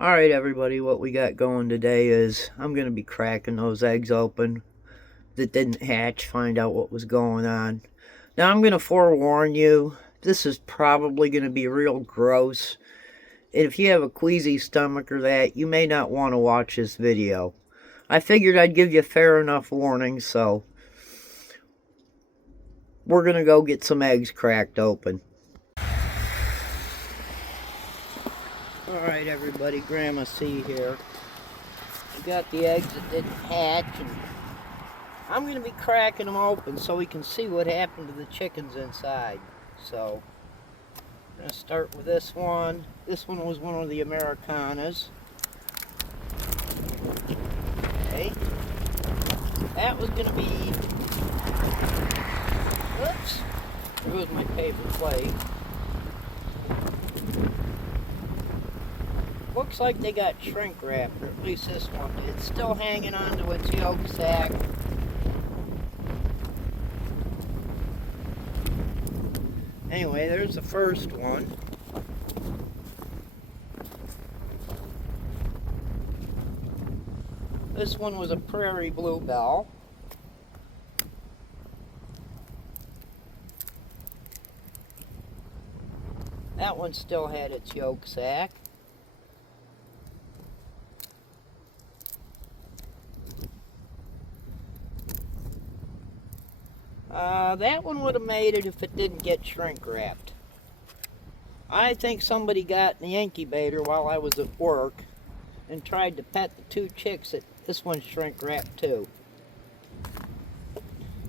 Alright everybody, what we got going today is I'm going to be cracking those eggs open that didn't hatch, find out what was going on. Now I'm going to forewarn you, this is probably going to be real gross. If you have a queasy stomach or that, you may not want to watch this video. I figured I'd give you fair enough warning, so we're going to go get some eggs cracked open. Alright everybody, Grandma C here. We got the eggs that didn't hatch, and I'm going to be cracking them open so we can see what happened to the chickens inside. So, I'm going to start with this one. This one was one of the Americanas. Okay. That was going to be... Whoops! It was my paper plate. Looks like they got shrink wrapped, or at least this one. It's still hanging onto its yolk sac. Anyway, there's the first one. This one was a prairie bluebell. That one still had its yolk sac. That one would have made it if it didn't get shrink wrapped. I think somebody got in the incubator while I was at work and tried to pet the two chicks that this one's shrink wrapped too.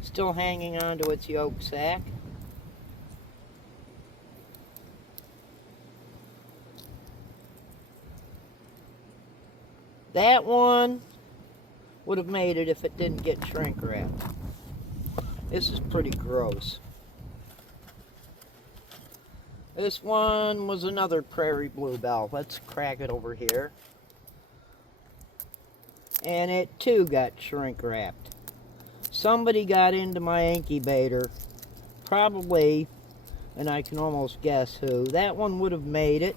Still hanging onto its yolk sac. That one would have made it if it didn't get shrink wrapped. This is pretty gross. This one was another prairie bluebell. Let's crack it over here. And it too got shrink wrapped. Somebody got into my incubator. Probably, and I can almost guess who. That one would have made it.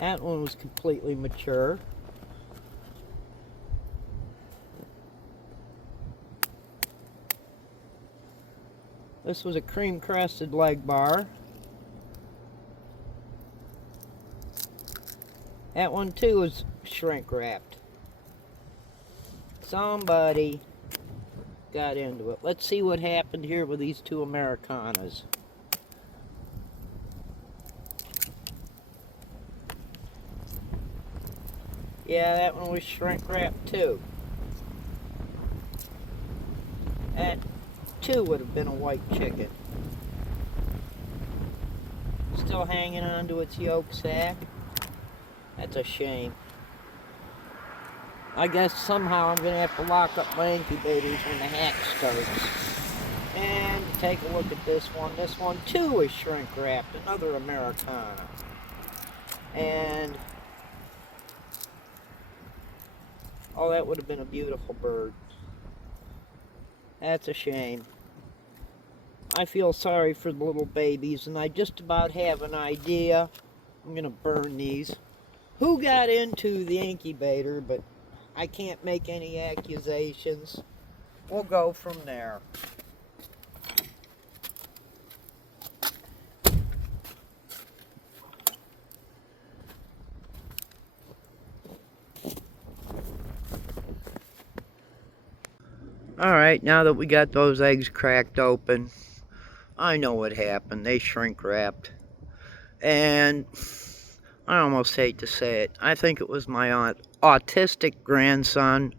That one was completely mature. This was a cream-crested leg bar. That one too was shrink wrapped. Somebody got into it. Let's see what happened here with these two Americanas. Yeah, that one was shrink wrapped too. That too would have been a white chicken. Still hanging onto its yolk sac. That's a shame. I guess somehow I'm going to have to lock up my incubators when the hatch starts. And take a look at this one. This one too is shrink wrapped. Another Americana. And oh, that would have been a beautiful bird. That's a shame. I feel sorry for the little babies, and I just about have an idea. I'm going to burn these. Who got into the incubator, but I can't make any accusations. We'll go from there. Alright, now that we got those eggs cracked open, I know what happened. They shrink wrapped. And I almost hate to say it. I think it was my autistic grandson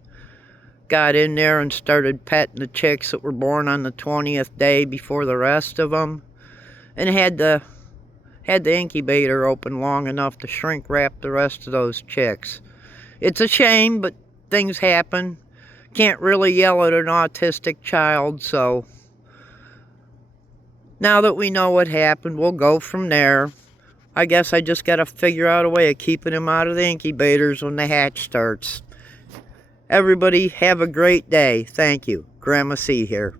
got in there and started petting the chicks that were born on the 20th day before the rest of them, and had the incubator open long enough to shrink wrap the rest of those chicks. It's a shame, but things happen. Can't really yell at an autistic child, so now that we know what happened, we'll go from there. I guess I just got to figure out a way of keeping him out of the incubators when the hatch starts. Everybody have a great day. Thank you. Grandma C here.